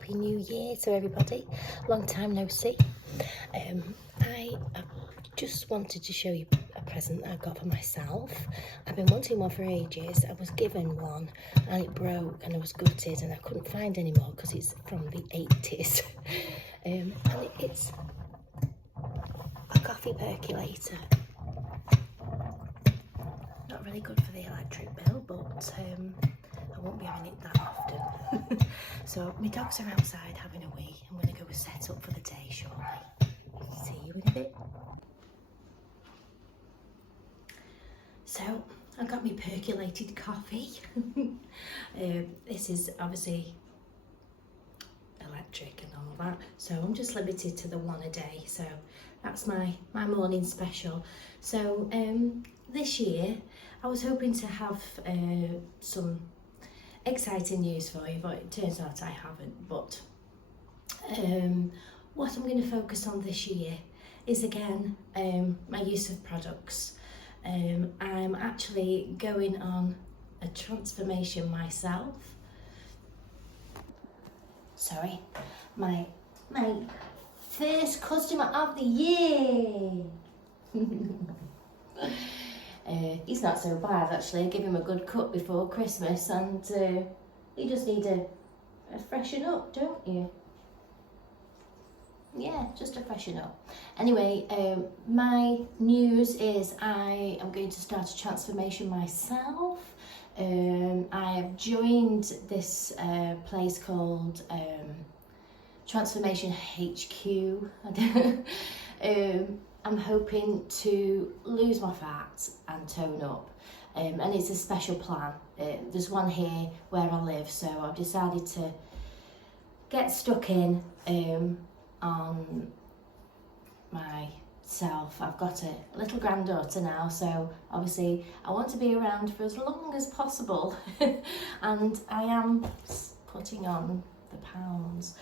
Happy New Year to everybody. Long time no see. I just wanted to show you a present I got for myself. I've been wanting one for ages. I was given one and it broke and I was gutted and I couldn't find any more because it's from the 80s. And it's a coffee percolator. Not really good for the electric bill, but I won't be having it that often. So my dogs are outside having a wee. I'm going to go set up for the day shortly. See you in a bit. So I got me percolated coffee. This is obviously electric and all that, so I'm just limited to the one a day. So that's my morning special. So this year I was hoping to have some exciting news for you, but it turns out I haven't. But what I'm going to focus on this year is again my use of products. I'm actually going on a transformation myself. Sorry, my first customer of the year. He's not so bad actually. I give him a good cut before Christmas, and you just need a freshen up, don't you? Yeah, just to freshen up. Anyway, my news is I am going to start a transformation myself. I have joined this place called Transformation HQ. I'm hoping to lose my fat and tone up, and it's a special plan. There's one here where I live, so I've decided to get stuck in on myself. I've got a little granddaughter now, so obviously I want to be around for as long as possible and I am putting on the pounds.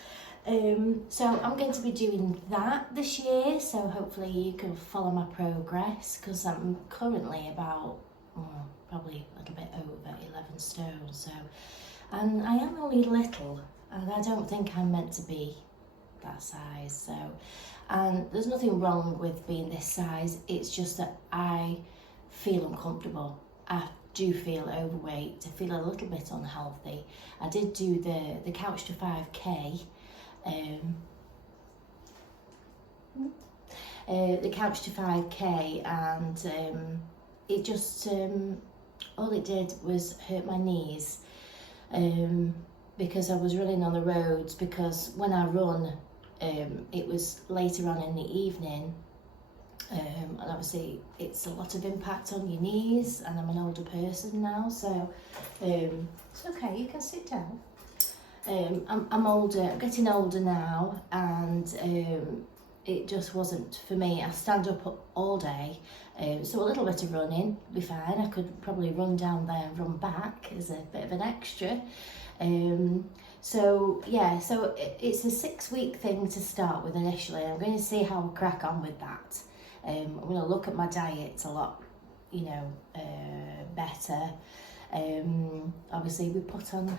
So I'm going to be doing that this year, so hopefully you can follow my progress, because I'm currently about probably a little bit over 11 stone. So, and I am only little, and I don't think I'm meant to be that size. So, and there's nothing wrong with being this size, it's just that I feel uncomfortable. I do feel overweight, I feel a little bit unhealthy. I did do the Couch to 5k, the Couch to 5k, and it just all it did was hurt my knees, because I was running on the roads, because when I run it was later on in the evening, and obviously it's a lot of impact on your knees, and I'm an older person now, so it's okay, you can sit down. I'm older, I'm getting older now, and it just wasn't for me. I stand up all day, so a little bit of running would be fine. I could probably run down there and run back as a bit of an extra. So yeah, so it's a 6-week thing to start with initially. I'm going to see how I crack on with that. I'm going to look at my diet a lot, you know, better. Obviously we put on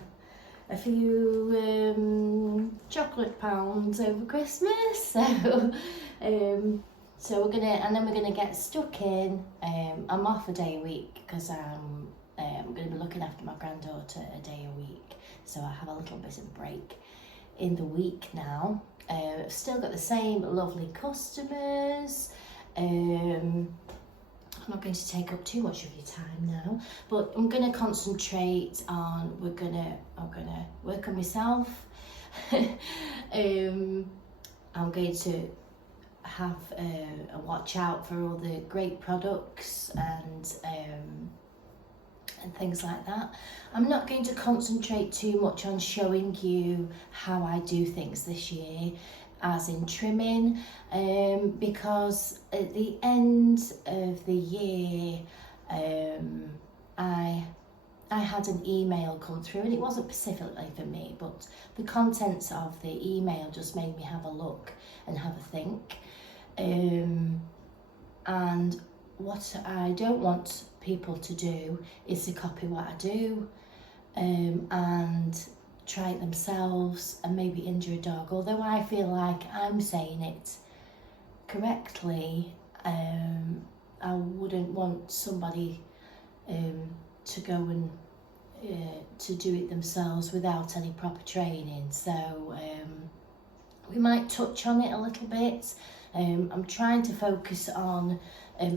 a few chocolate pounds over Christmas, so so we're gonna, and then we're gonna get stuck in. I'm off a day a week because I'm going to be looking after my granddaughter a day a week, so I have a little bit of break in the week now. I've still got the same lovely customers. I'm not going to take up too much of your time now, but I'm going to concentrate on, I'm going to work on myself. I'm going to have a watch out for all the great products and things like that. I'm not going to concentrate too much on showing you how I do things this year, as in trimming, because at the end of the year I had an email come through, and it wasn't specifically for me, but the contents of the email just made me have a look and have a think. And what I don't want people to do is to copy what I do, and try it themselves and maybe injure a dog. Although I feel like I'm saying it correctly, I wouldn't want somebody to go and to do it themselves without any proper training. So we might touch on it a little bit. I'm trying to focus on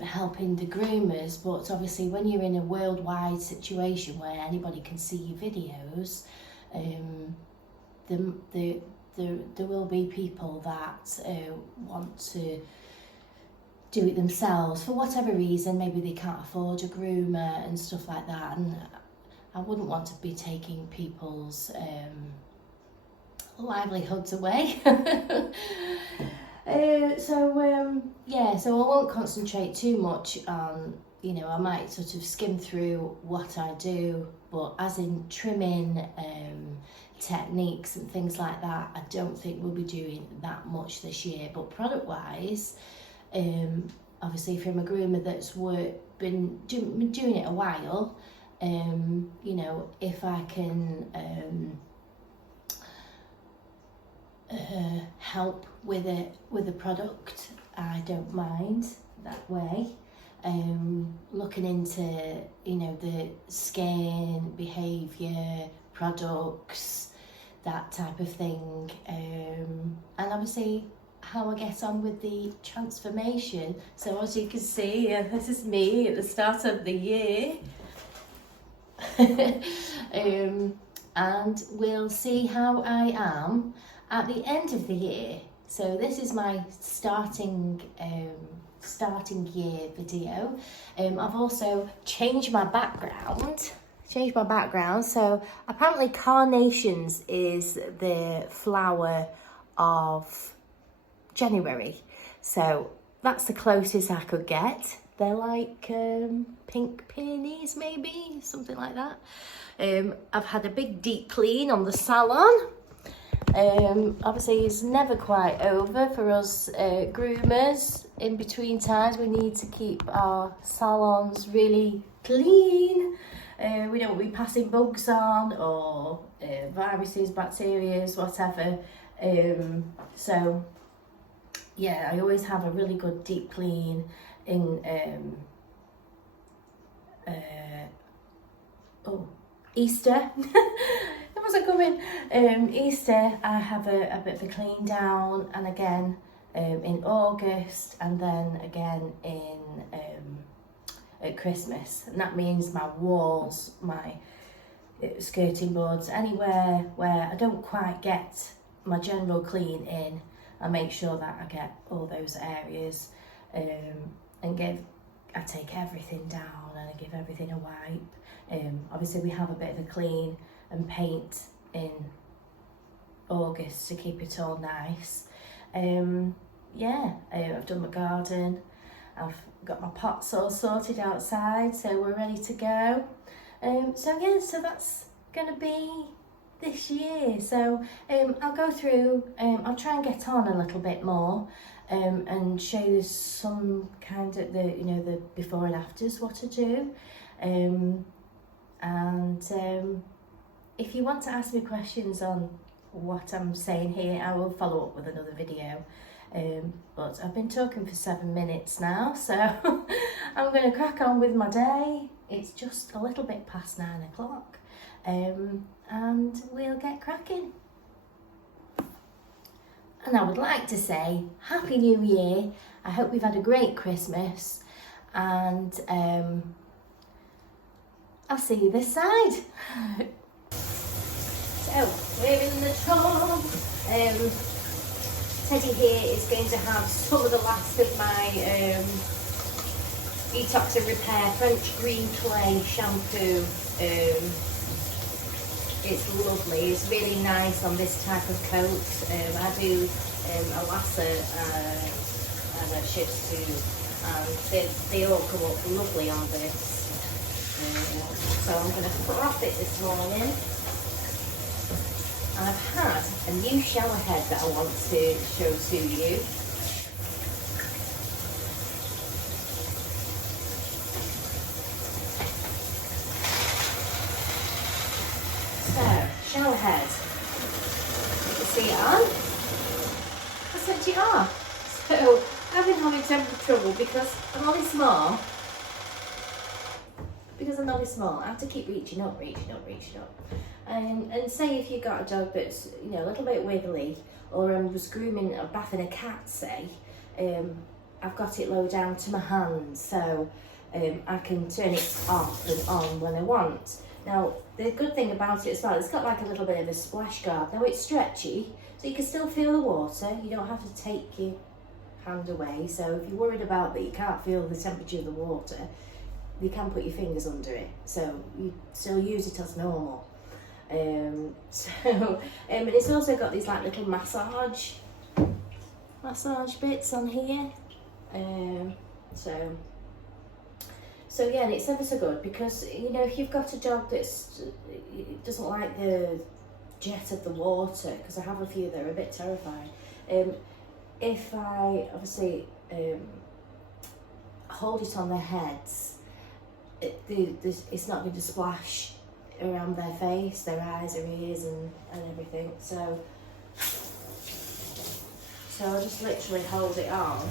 helping the groomers, but obviously when you're in a worldwide situation where anybody can see your videos, there will be people that want to do it themselves for whatever reason. Maybe they can't afford a groomer and stuff like that, and I wouldn't want to be taking people's livelihoods away. So I won't concentrate too much on, you know, I might sort of skim through what I do, but as in trimming techniques and things like that, I don't think we'll be doing that much this year. But product wise, obviously from a groomer that's been doing it a while, you know, if I can help with a product, I don't mind that way. Looking into, you know, the skin, behaviour, products, that type of thing, and obviously how I get on with the transformation. So as you can see, this is me at the start of the year. And we'll see how I am at the end of the year. So this is my starting year video. I've also changed my background. So apparently carnations is the flower of January. So that's the closest I could get. They're like pink peonies, maybe, something like that. I've had a big deep clean on the salon. Obviously it's never quite over for us groomers. In between times we need to keep our salons really clean. We don't want to be passing bugs on or viruses, bacteria, whatever. So yeah, I always have a really good deep clean in Easter. It wasn't coming. Easter I have a bit of a clean down, and again in August, and then again in at Christmas. And that means my walls, my skirting boards, anywhere where I don't quite get my general clean in, I make sure that I get all those areas, and I take everything down and I give everything a wipe. Obviously we have a bit of a clean and paint in August to keep it all nice. I've done my garden, I've got my pots all sorted outside, so we're ready to go. So that's gonna be this year. So I'll go through, I'll try and get on a little bit more, and show you some kind of the before and afters, what to do. If you want to ask me questions on what I'm saying here, I will follow up with another video. But I've been talking for 7 minutes now, so I'm going to crack on with my day. It's just a little bit past 9 o'clock, and we'll get cracking. And I would like to say Happy New Year. I hope we've had a great Christmas, and I'll see you this side. So we're in the tub. Teddy here is going to have some of the last of my Detox and Repair French Green Clay shampoo. It's lovely, it's really nice on this type of coat. I do a Lassa and a Shifts too, and they all come up lovely on this. So I'm going to froth it this morning. And I've had a new shower head that I want to show to you. So, shower head. So I've been having temper trouble because I'm only small. Because I'm only small, I have to keep reaching up. And say if you've got a dog that's, you know, a little bit wiggly, or was grooming or bathing a cat, say, I've got it low down to my hand, so I can turn it off and on when I want. Now, the good thing about it as well, it's got like a little bit of a splash guard. Now, it's stretchy, so you can still feel the water. You don't have to take your hand away. So if you're worried about that you can't feel the temperature of the water, you can put your fingers under it. So you still use it as normal. And it's also got these like little massage bits on here. So yeah, and it's ever so good because, you know, if you've got a dog that's doesn't like the jet of the water, because I have a few that are a bit terrifying, if I obviously hold it on their heads, it's not going to splash around their face, their eyes, their ears and everything. So I'll just literally hold it on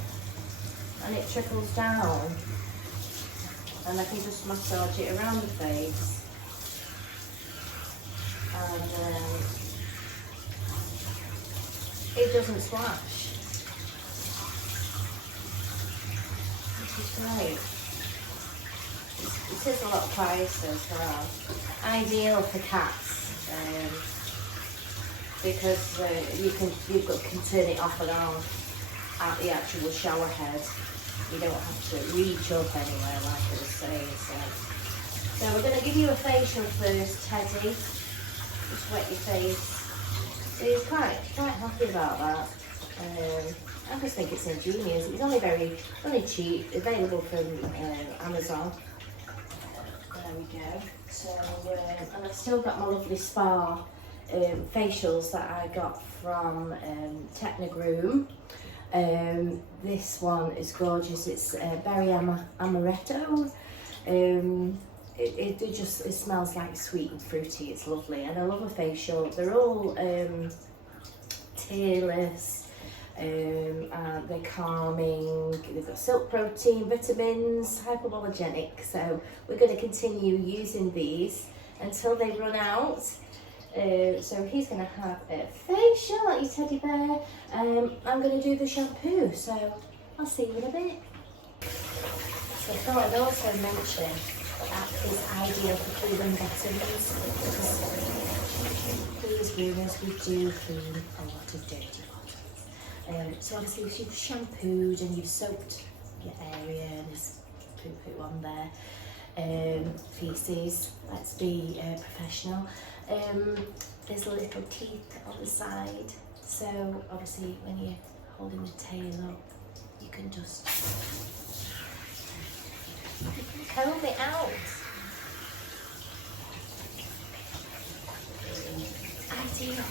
and it trickles down, and I can just massage it around the face, and it doesn't splash, which is great. It is a lot pricey as well. Ideal for cats, because you can turn it off and on at the actual shower head. You don't have to reach up anywhere, like I was saying. So we're going to give you a facial first, Teddy. Just wet your face. So he's quite happy about that. I just think it's ingenious. It's only cheap, available from Amazon. There we go. So and I've still got my lovely spa facials that I got from Technogroom. This one is gorgeous. It's berry amaretto. It smells like sweet and fruity. It's lovely, and I love a facial. They're all tearless, and they're calming. They've got silk protein, vitamins, hypoallergenic. So we're going to continue using these until they run out. So he's going to have a facial like your teddy bear. I'm going to do the shampoo, so I'll see you in a bit. So I thought I'd also mention that it's ideal for cleaning veterans, because please viewers, we do clean a lot of dirty bottles. So obviously if you've shampooed and you've soaked your area and there's poo on there, feces, let's be professional. There's little teeth on the side, so obviously when you're holding the tail up, you can just comb it out. Ideal.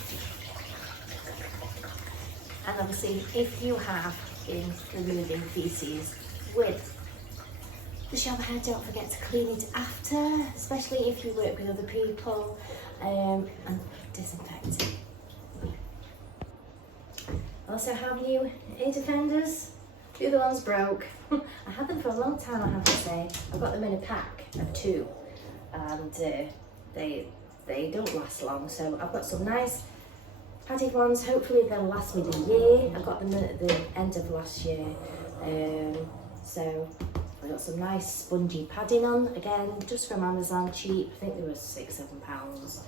And obviously if you have been removing feces with the shower head, don't forget to clean it after, especially if you work with other people, and disinfect it. Also have new ear defenders. The other ones broke. I had them for a long time, I have to say. I got them in a pack of 2, and they don't last long. So I've got some nice padded ones. Hopefully they'll last me the year. I got them at the end of last year. So I got some nice spongy padding on, again, just from Amazon, cheap. I think they were £6-7.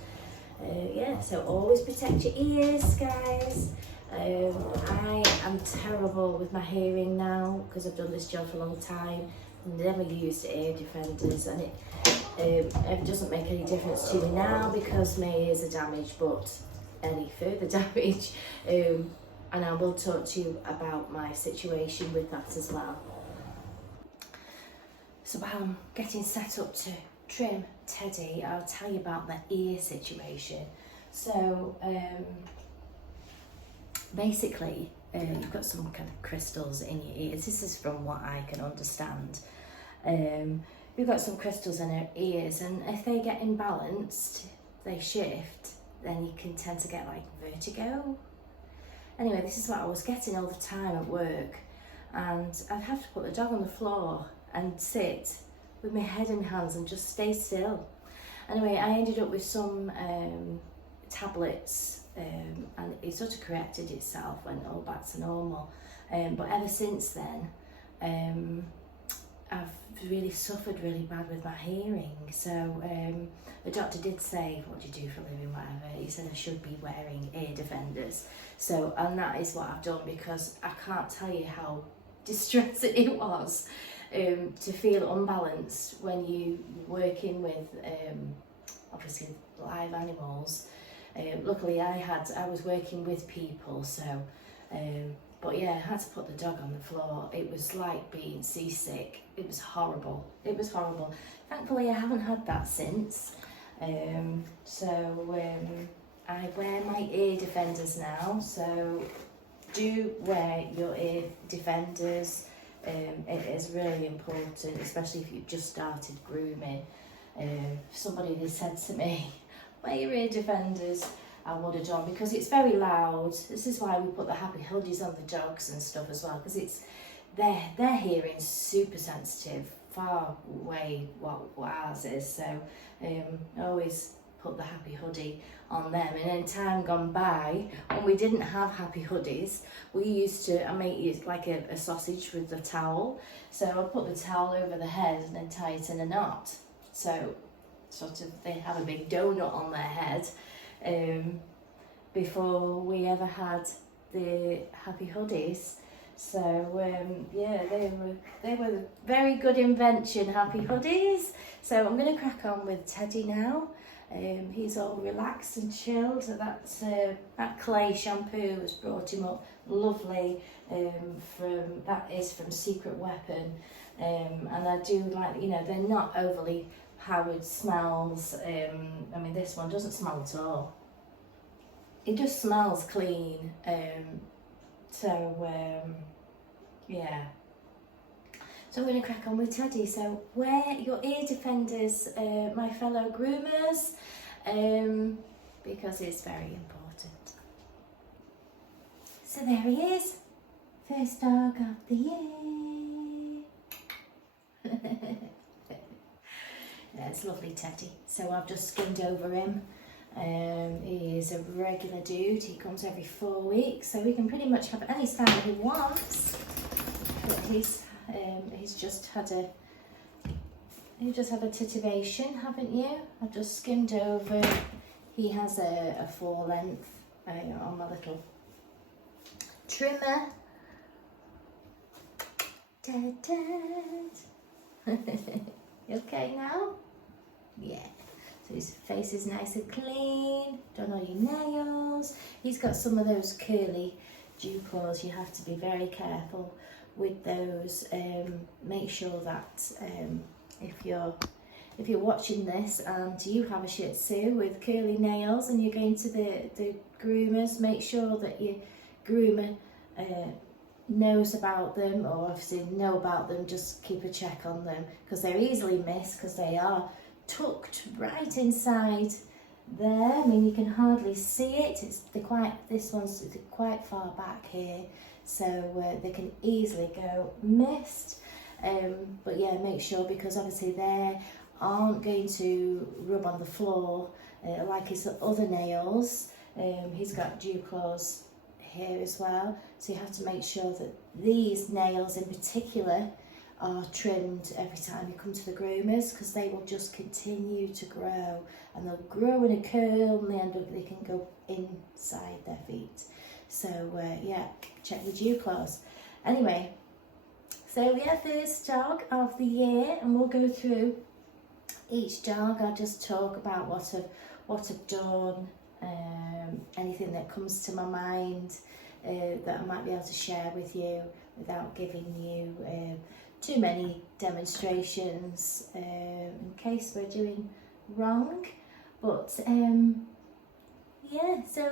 Yeah, so always protect your ears, guys. I am terrible with my hearing now because I've done this job for a long time. Never used ear defenders, and it doesn't make any difference to me now because my ears are damaged, but any further damage. And I will talk to you about my situation with that as well. So while I'm getting set up to trim Teddy, I'll tell you about the ear situation. So basically, you've got some kind of crystals in your ears. This is from what I can understand. You've got some crystals in our ears, and if they get imbalanced, they shift, then you can tend to get like vertigo. Anyway, this is what I was getting all the time at work, and I'd have to put the dog on the floor and sit with my head in hands and just stay still. Anyway, I ended up with some tablets, and it sort of corrected itself, went all back to normal. But ever since then, I've really suffered really bad with my hearing. So the doctor did say, what do you do for a living, whatever. He said I should be wearing ear defenders. So, and that is what I've done, because I can't tell you how distressing it was to feel unbalanced when you're working with obviously live animals. Luckily I was working with people, so but yeah, I had to put the dog on the floor. It was like being seasick. It was horrible. It was horrible. Thankfully I haven't had that since. I wear my ear defenders now, so do wear your ear defenders. It is really important, especially if you've just started grooming. Somebody had said to me, wear your ear defenders, I would have done, because it's very loud. This is why we put the happy hoodies on the dogs and stuff as well, because it's their hearing's super sensitive, far way what ours is. So I always put the happy hoodie on them. And in time gone by, when we didn't have happy hoodies, we used to, I make it like a sausage with the towel. So I put the towel over the head and then tie it in a knot. So sort of they have a big donut on their head, before we ever had the happy hoodies. So yeah, they were a very good invention, happy hoodies. So I'm going to crack on with Teddy now. He's all relaxed and chilled. So that clay shampoo has brought him up lovely. That is from Secret Weapon, and I do like, they're not overly powered smells. I mean, this one doesn't smell at all. It just smells clean. Yeah. So I'm going to crack on with Teddy. So wear your ear defenders, my fellow groomers, because it's very important. So there he is, first dog of the year. Yeah, it's lovely, Teddy. So I've just skimmed over him. He is a regular dude. He comes every 4 weeks, so he can pretty much have any span that he wants. But he's just had a titivation, haven't you? I've just skimmed over. He has a 4 length on my little trimmer. You okay now? Yeah. So his face is nice and clean. Done all your nails. He's got some of those curly dew claws. You have to be very careful with those. Make sure that if you're watching this and you have a Shih Tzu with curly nails and you're going to the groomers, make sure that your groomer knows about them, or obviously know about them. Just keep a check on them, because they're easily missed, because they are tucked right inside there. I mean, you can hardly see it. This one's quite far back here, so they can easily go missed. But yeah, make sure, because obviously they aren't going to rub on the floor like his other nails. He's got dew claws here as well, so you have to make sure that these nails in particular are trimmed every time you come to the groomers, because they will just continue to grow, and they'll grow in a curl, and they can go inside their feet. So yeah, check your dew claws. Anyway, so yeah, first dog of the year, and we'll go through each dog. I'll just talk about what I've done, anything that comes to my mind that I might be able to share with you without giving you too many demonstrations in case we're doing wrong. But yeah, so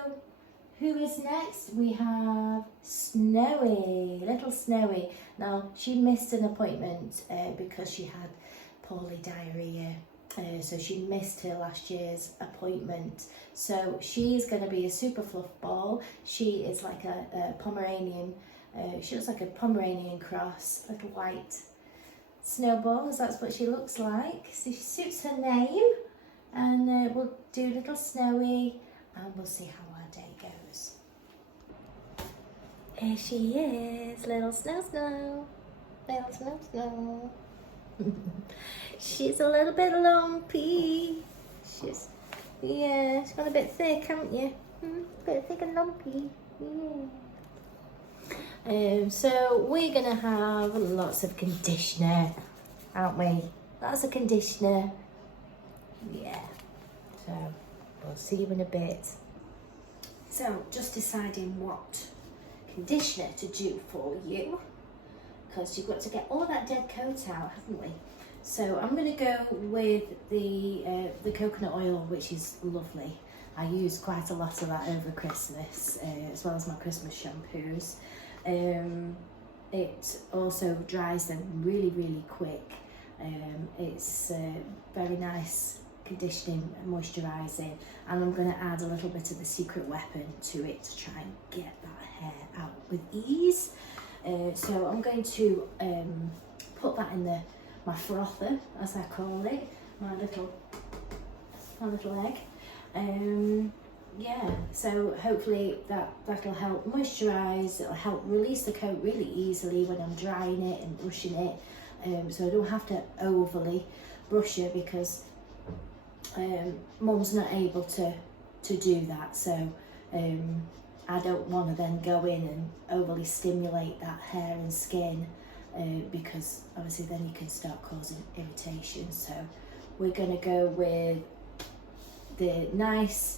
who is next? We have Snowy, little Snowy. Now, she missed an appointment because she had poorly diarrhea. So she missed her last year's appointment. So she's going to be a super fluff ball. She is like a Pomeranian She looks like a Pomeranian cross, little white snowballs, that's what she looks like. So she suits her name, and we'll do little Snowy, and we'll see how our day goes. Here she is, little Snow, little Snow. She's a little bit lumpy. She's got a bit thick, haven't you? A bit thick and lumpy. Yeah. So we're gonna have lots of conditioner, aren't we? Lots of conditioner. Yeah. So we'll see you in a bit. So just deciding what conditioner to do for you, because you've got to get all that dead coat out, haven't we? So I'm going to go with the coconut oil, which is lovely. I use quite a lot of that over Christmas, as well as my Christmas shampoos. It also dries them really, really quick. It's very nice conditioning and moisturising, and I'm going to add a little bit of the secret weapon to it to try and get that hair out with ease. So I'm going to put that in my frother, as I call it, my little egg. Yeah, so hopefully that'll help moisturise, it'll help release the coat really easily when I'm drying it and brushing it, so I don't have to overly brush it, because Mum's not able to do that, so I don't want to then go in and overly stimulate that hair and skin, because obviously then you can start causing irritation. So we're going to go with the nice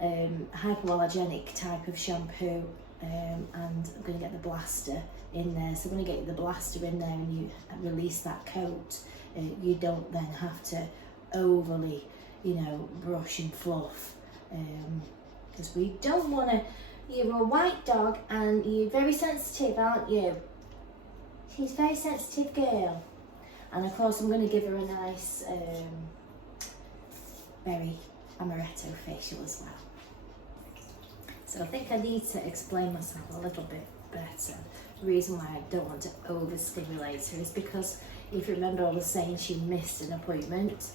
hypoallergenic type of shampoo, and I'm going to get the blaster in there. So when you get the blaster in there and you release that coat, you don't then have to overly, brush and fluff, because we don't want to. You're a white dog and you're very sensitive, aren't you? She's a very sensitive girl. And of course I'm going to give her a nice berry amaretto facial as well. So I think I need to explain myself a little bit better. The reason why I don't want to overstimulate her is because, if you remember, I was saying she missed an appointment.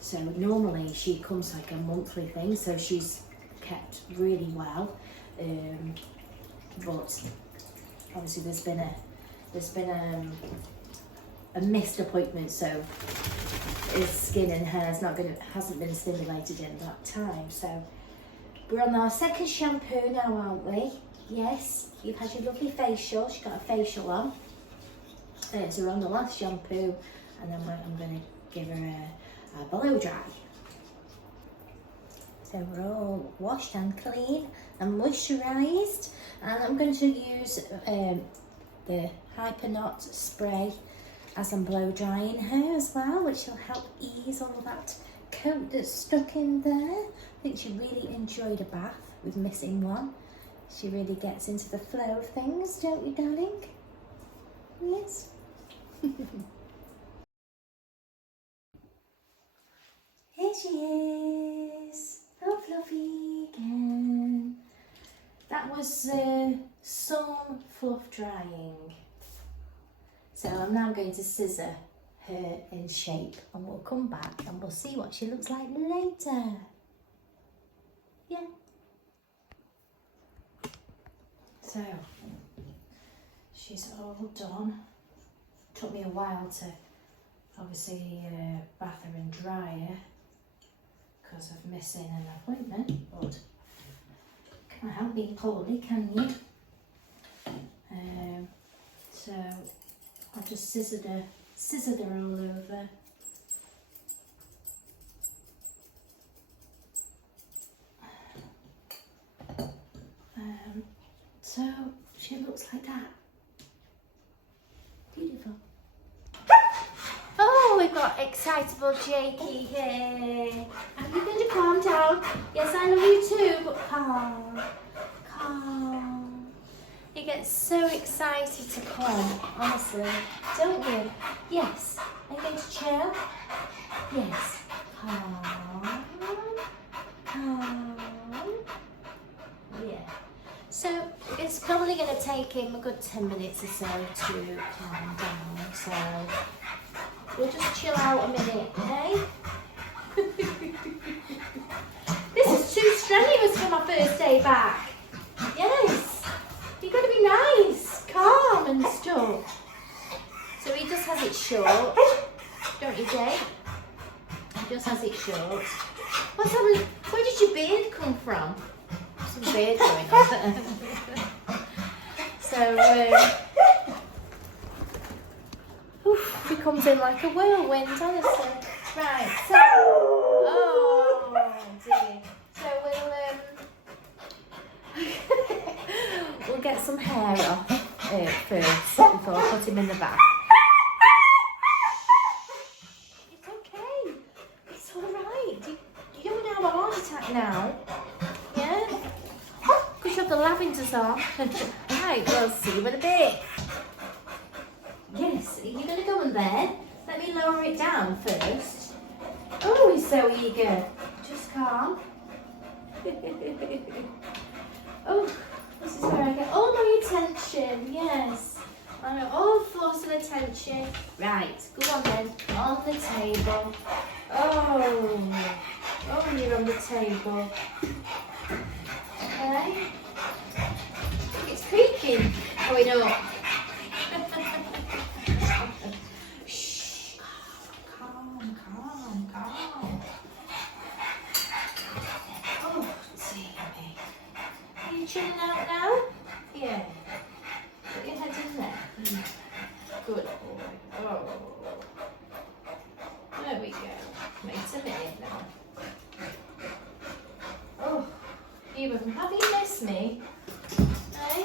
So normally she comes like a monthly thing, so she's kept really well, but obviously there's been a missed appointment, so his skin and hair hasn't been stimulated in that time. So we're on our second shampoo now, aren't we? Yes, you've had your lovely facial. She's got a facial on. So we're on the last shampoo, and then I'm going to give her a blow dry. So we're all washed and clean and moisturised, and I'm going to use the Hypernot spray as I'm blow drying her as well, which will help ease all that coat that's stuck in there. I think she really enjoyed a bath with missing one. She really gets into the flow of things, don't you, darling? Yes. Here she is. Oh, Fluffy again. That was some fluff drying. So I'm now going to scissor her in shape, and we'll come back and we'll see what she looks like later. Yeah. So she's all done. Took me a while to obviously bath her and dry her because of missing an appointment, but can't help being poorly, can you? So I just scissored her all over. So she looks like that. Beautiful. Oh, we've got excitable Jakey here. Are you going to calm down? Yes, I love you too, but calm. You get so excited to come, honestly, don't you? Yes. Are you going to chill? Yes. Calm. Yeah. So it's probably going to take him a good 10 minutes or so to calm down. So we'll just chill out a minute, eh? This is too strenuous for my first day back. Yes, you've got to be nice, calm and stuff. So he just has it short, don't you, Jake? He just has it short. What's happening? Where did your beard come from? Some beard going on. So, he comes in like a whirlwind, honestly. Right, so, oh dear. So we'll get some hair off first before I put him in the bath. It's okay. It's all right. You don't have a heart attack now. Yeah? Because you have the lavenders on. Right, we'll see you in a bit. Yes, you're going to go in there. Let me lower it down first. Oh, he's so eager. Just calm. Oh, this is where I get all my attention. Yes. I know, all force and attention. Right, go on then. On the table. Oh, you're on the table. Okay. It's creaking. Going up. Shh. Calm. Oh, dear. Are you chilling out now? Yeah. Put your head in there. Good boy. Oh. There we go. Wait a minute now. Oh, Ewan, have you missed me? Hey?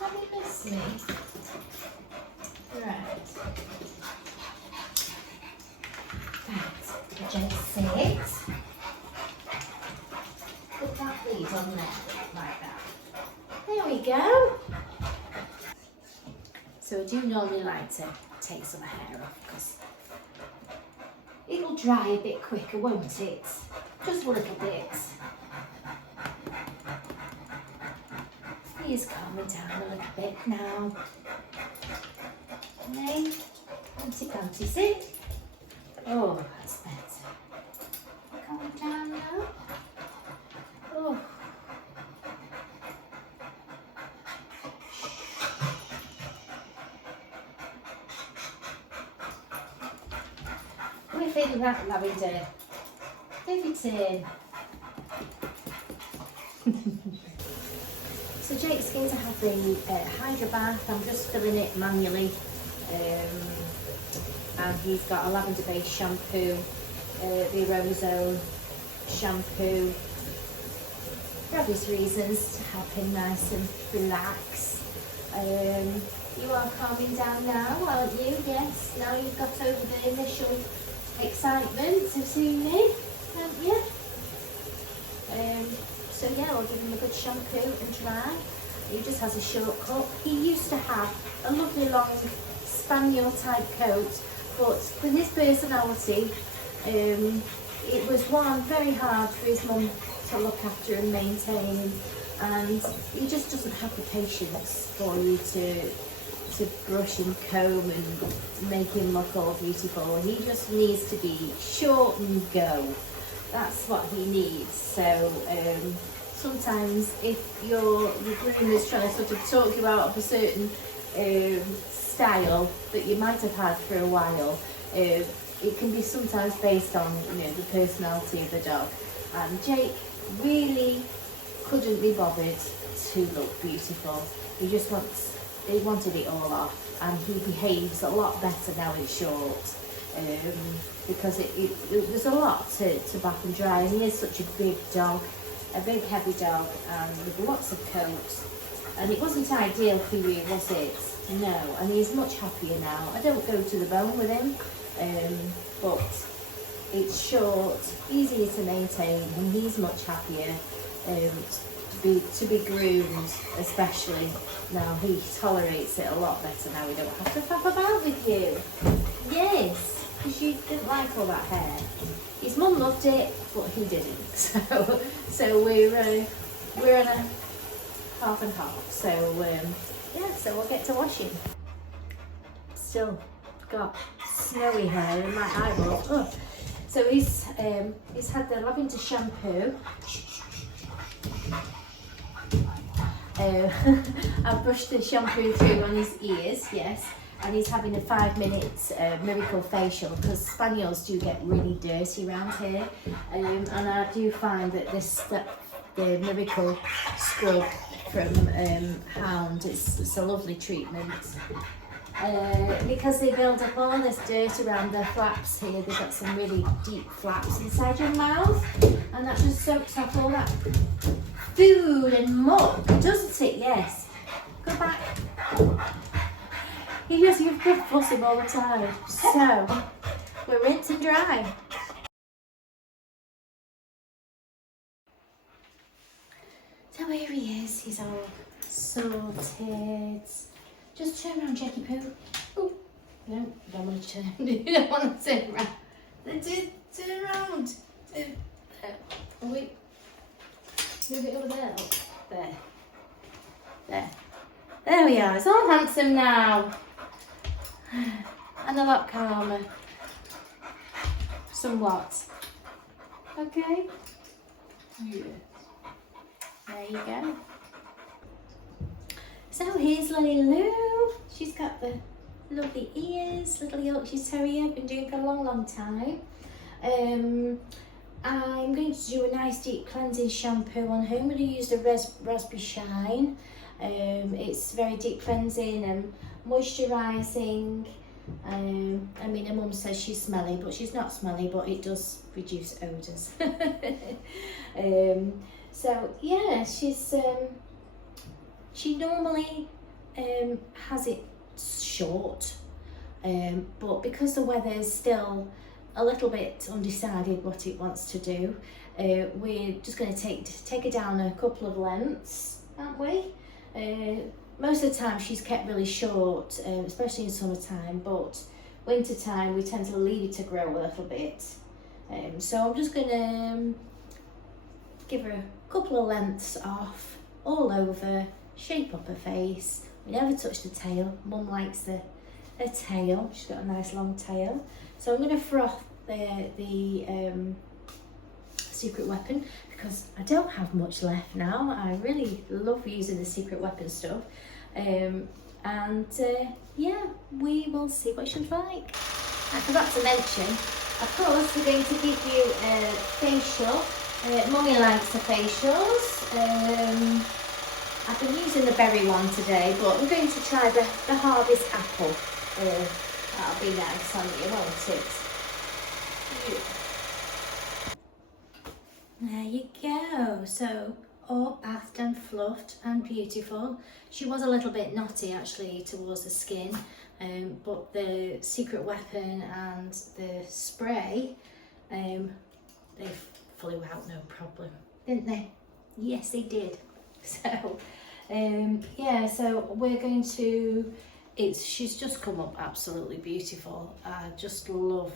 Have you missed me? Right. Just sit. Put that lead on there, like that. There we go. So I do normally like to take some hair off because it'll dry a bit quicker, won't it? Just a little bit. He is calming down a little bit now. Okay, fancy, sit. Oh, that's better. Calm down now. Oh. We're feeling that lavender. Give it in. So Jake's going to have the Hydra bath. I'm just filling it manually. And he's got a lavender based shampoo, the Aromazone shampoo, for obvious reasons, to help him nice and relax. You are calming down now, aren't you? Yes, now you've got over the initial excitement of seeing me, haven't you? So yeah, I'll give him a good shampoo and dry. He just has a short cut. He used to have a lovely long spaniel type coat, but with his personality, it was one very hard for his mum to look after and maintain, and he just doesn't have the patience for you to brush and comb and make him look all beautiful. He just needs to be short and go. That's what he needs. So sometimes if your groom is trying to sort of talk you out of a certain style that you might have had for a while, it can be sometimes based on, you know, the personality of the dog. And Jake really couldn't be bothered to look beautiful. He wanted it all off, and he behaves a lot better now in short, because there's a lot to bath and dry, and he is such a big dog, a big heavy dog, and with lots of coat, and it wasn't ideal for you, was it? No, and he's much happier now. I don't go to the bone with him, but it's short, easier to maintain, and he's much happier. To be groomed, especially now, he tolerates it a lot better now. We don't have to faff about with you. Yes, because you didn't like all that hair. His mum loved it, but he didn't. So we're on half and half. So yeah, so we'll get to washing. Still got snowy hair in my eyeball. Oh. So he's had the lavender shampoo. I've brushed the shampoo through on his ears, yes, and he's having a 5-minute miracle facial because spaniels do get really dirty around here, and I do find that the miracle scrub from Hound, it's a lovely treatment. Because they build up all this dirt around their flaps here. They've got some really deep flaps inside your mouth, and that just soaks off all that food and muck, doesn't it? Yes. Go back. You could fuss him all the time. So we're rinse and dry. So here he is. He's all sorted. Just turn around, Jackie Poo. Oh, no, don't want to turn. You don't want to turn around. Turn around. Oh, wait. Move it over there. There. There. There we are. It's all handsome now. And a lot calmer. Somewhat. Okay. Yeah. There you go. So here's Lily Lou. She's got the lovely ears, little Yorkshire Terrier. Been doing for a long, long time. I'm going to do a nice deep cleansing shampoo on her. I'm going to use the Raspberry Shine. It's very deep cleansing and moisturising. I mean, her mum says she's smelly, but she's not smelly, but it does reduce odours. So yeah, she normally has it short, but because the weather's still a little bit undecided what it wants to do, we're just going to take her down a couple of lengths, aren't we? Most of the time she's kept really short, especially in summertime, but winter time we tend to leave it to grow a little bit. So I'm just going to give her a couple of lengths off all over, shape up her face. We never touch the tail. Mum likes her tail. She's got a nice long tail. So I'm going to froth the Secret Weapon because I don't have much left now. I really love using the Secret Weapon stuff. Yeah, we will see what she's like. I forgot to mention, of course, we're going to give you a facial. Mummy likes the facials. I've been using the berry one today, but I'm going to try the harvest apple. That'll be nice on you, won't it? Yeah. There you go. So all bathed and fluffed and beautiful. She was a little bit knotty actually towards the skin, but the Secret Weapon and the spray, they flew out no problem, didn't they? Yes, they did. So yeah, so we're going to, she's just come up absolutely beautiful. I just love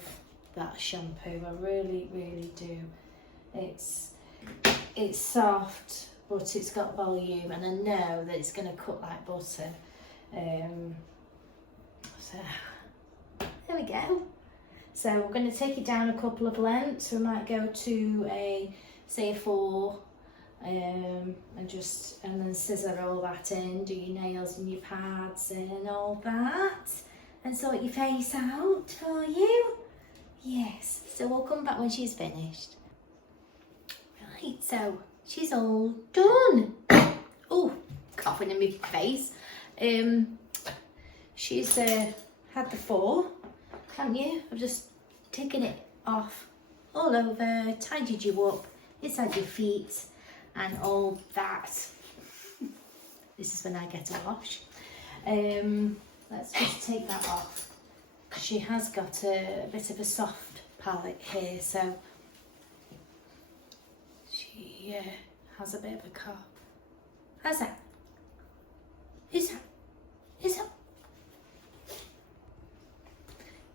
that shampoo. I really, really do. It's soft, but it's got volume, and I know that it's going to cut like butter. So there we go. So we're going to take it down a couple of lengths. We might go to a 4, and then scissor all that in, do your nails and your pads and all that, and sort your face out for you. Yes, so we'll come back when she's finished. Right, so she's all done. Oh, coughing in my face. She's had the 4, haven't you? I've just taken it off all over, tidied you up inside your feet and all that. This is when I get a wash. Let's just take that off. She has got a bit of a soft palette here, so she has a bit of a cough. How's that? Is that?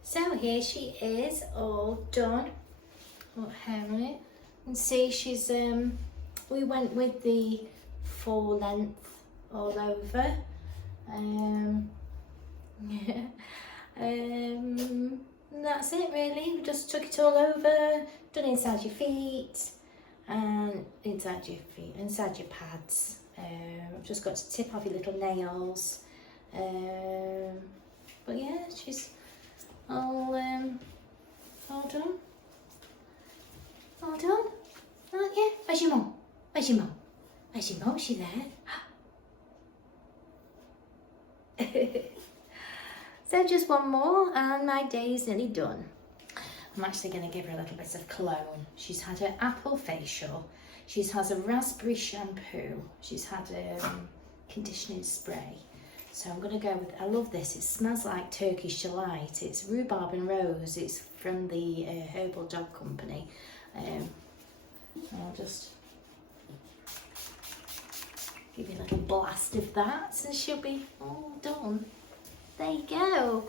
So here she is, all done. Put hair on it. And see, she's we went with the 4 length all over. And that's it really. We just took it all over, done inside your feet and inside your pads. I've just got to tip off your little nails. But yeah, she's all done. All done. Oh yeah. Where's your mum? Where's your mum? Where's your mum? Is she there? So just one more and my day's nearly done. I'm actually going to give her a little bit of cologne. She's had her apple facial. She's had a raspberry shampoo. She's had a conditioning spray. So I'm going to go with, I love this. It smells like Turkish delight. It's rhubarb and rose. It's from the Herbal Dog Company. I'll just give you a little blast of that and she'll be all done. There you go.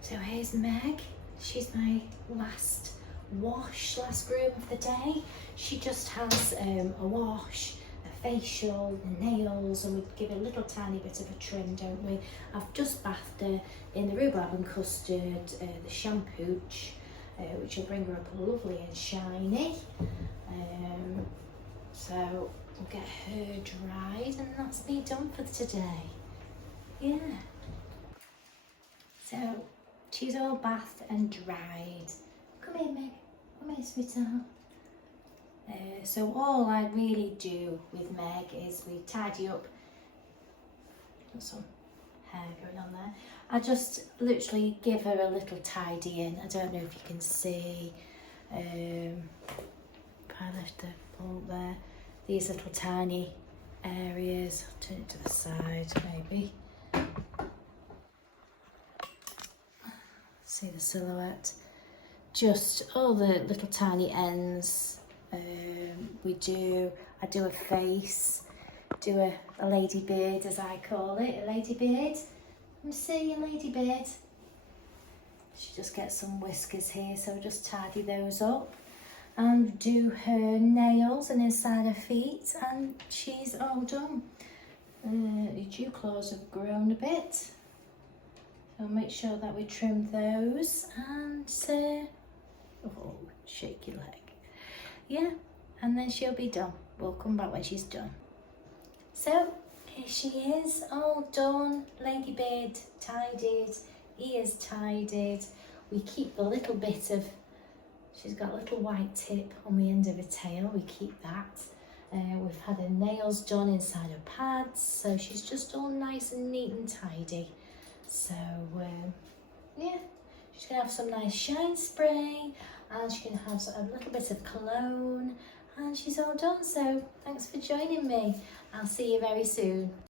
So here's Meg. She's my last groom of the day. She just has a wash, a facial, the nails, and we give her a little tiny bit of a trim, don't we? I've just bathed her in the rhubarb and custard, the shampoo, which will bring her up lovely and shiny. So we'll get her dried and that's me done for today. Yeah. So she's all bathed and dried. Come here, Meg. Come here, sweetheart. So all I really do with Meg is we tidy up. Got some hair going on there. I just literally give her a little tidy in. I don't know if you can see. If I lift the bulb there, these little tiny areas. I'll turn it to the side maybe. See the silhouette. Just all the little tiny ends. I do a face, do a lady beard as I call it, a lady beard. See a lady beard. She just gets some whiskers here, so just tidy those up. And do her nails and inside her feet, and she's all done. Your dew claws have grown a bit, so make sure that we trim those and oh, shake your leg. Yeah, and then she'll be done. We'll come back when she's done. So here she is, all done. Lady beard tidied, ears tidied. We keep the little bit of, she's got a little white tip on the end of her tail. We keep that. We've had her nails done inside her pads, so she's just all nice and neat and tidy. So yeah, she's gonna have some nice shine spray and she can have a little bit of cologne and she's all done. So thanks for joining me. I'll see you very soon.